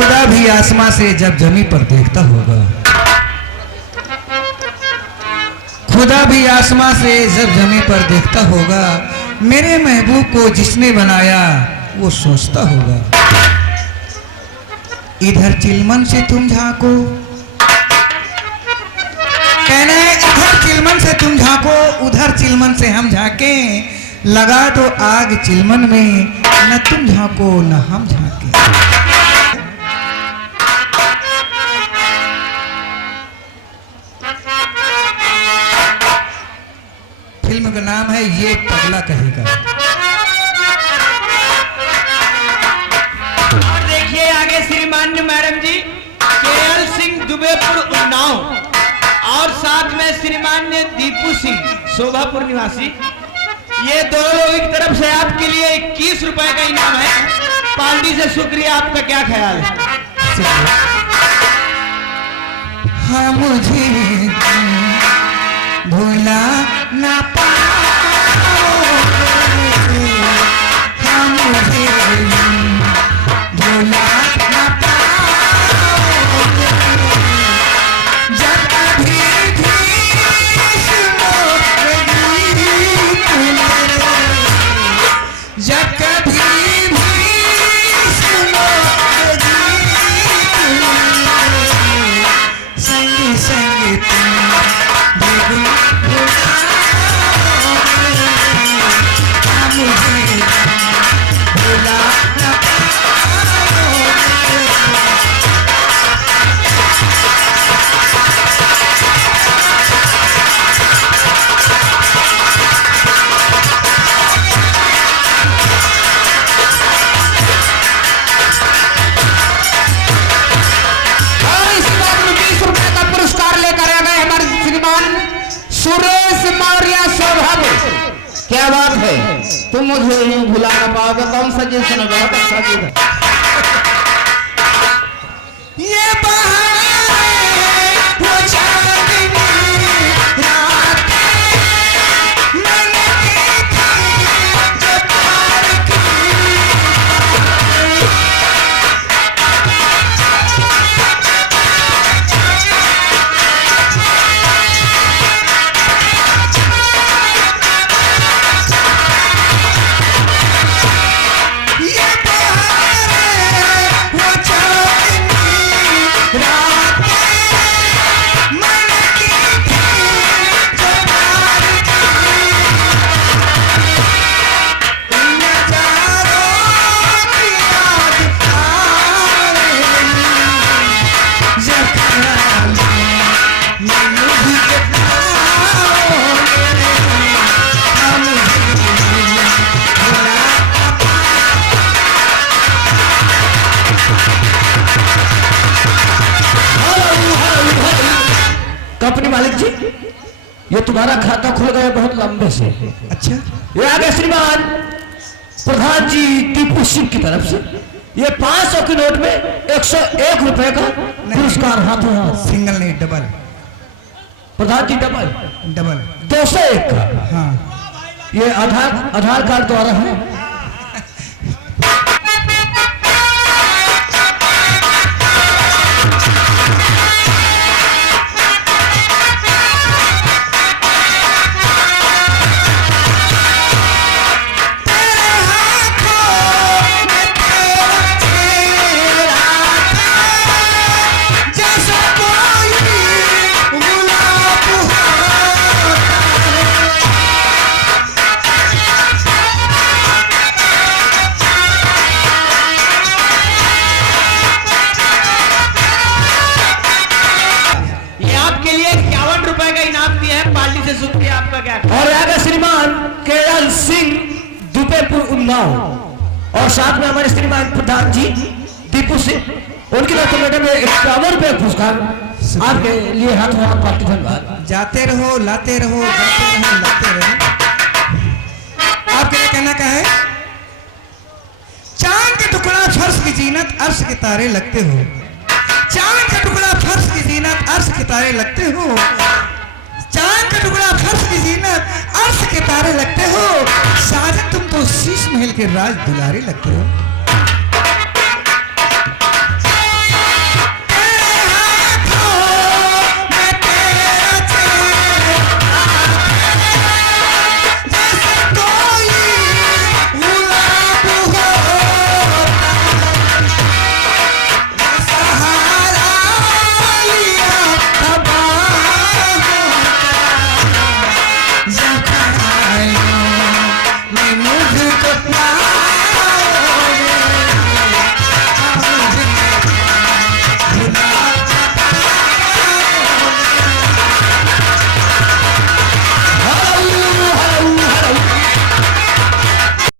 खुदा भी आसमां से जब जमी पर देखता होगा, खुदा भी आसमां से जब जमी पर देखता होगा, मेरे महबूब को जिसने बनाया वो सोचता होगा। इधर चिलमन से तुम झांको, कहना है इधर चिलमन से तुम झांको, उधर चिलमन से हम झांकें, लगा दो आग चिलमन में, न तुम झांको न हम झांके। फिल्म का नाम है ये पगला कहेगा। और देखिए आगे श्रीमान मैडम जी केएल सिंह दुबेपुर उन्नाव और साथ में श्रीमान ने दीपू सिंह शोभापुर निवासी, ये दोनों लोगों की तरफ से आपके लिए 21 रुपए का इनाम है। पार्टी से शुक्रिया, आपका क्या ख्याल है? हाँ मुझे भूला ना पाओगे, हाँ मुझे भूला ना पाओगे, जब कभी भी सुनोगी तुम्हें, जब कभी भी सुनोगी तुम्हें, संग संग तुम सुरेश मौर्य शोभापुर। क्या बात है, तुम मुझे यूं भुला ना पाओगे, कौन सा गीत सुनो? बहुत अच्छा गीत है। ये बहारे वो चांदनी रातें मैंने देखी जो प्यार की, कंपनी मालिक जी, ये तुम्हारा खाता खुल गया बहुत लंबे से। अच्छा, ये आगे श्रीमान प्रधान जी टीपू सिंह की तरफ से ये 500 के नोट में 101 रुपए का पुरस्कार हाथों हाथ। सिंगल नहीं डबल। प्रधान जी डबल 201 का। हाँ, ये आधार कार्ड द्वारा है। शुक्रिया, आपका क्या? और आगे श्रीमान केएल सिंह दुबेपुर उन्नाव और साथ में हमारे श्रीमान प्रधान जी दीपू सिंह, उनकी तरफ से मैडम 51 रुपए पुरस्कार आपके लिए हाथों हाथ पार्टी। धन्यवाद। जाते रहो लाते रहो, जाते रहो लाते रहो। आपके लिए कहना क्या है? चांद का टुकड़ा फर्श की जीनत, अर्श के तारे लगते हो। चांद का टुकड़ा फर्श की जीनत, अर्श के तारे लगते हो। चांद का टुकड़ा फर्श की जीनत, अर्श के तारे लगते हो। साजन तुम तो शीश महल के राज दुलारे लगते हो।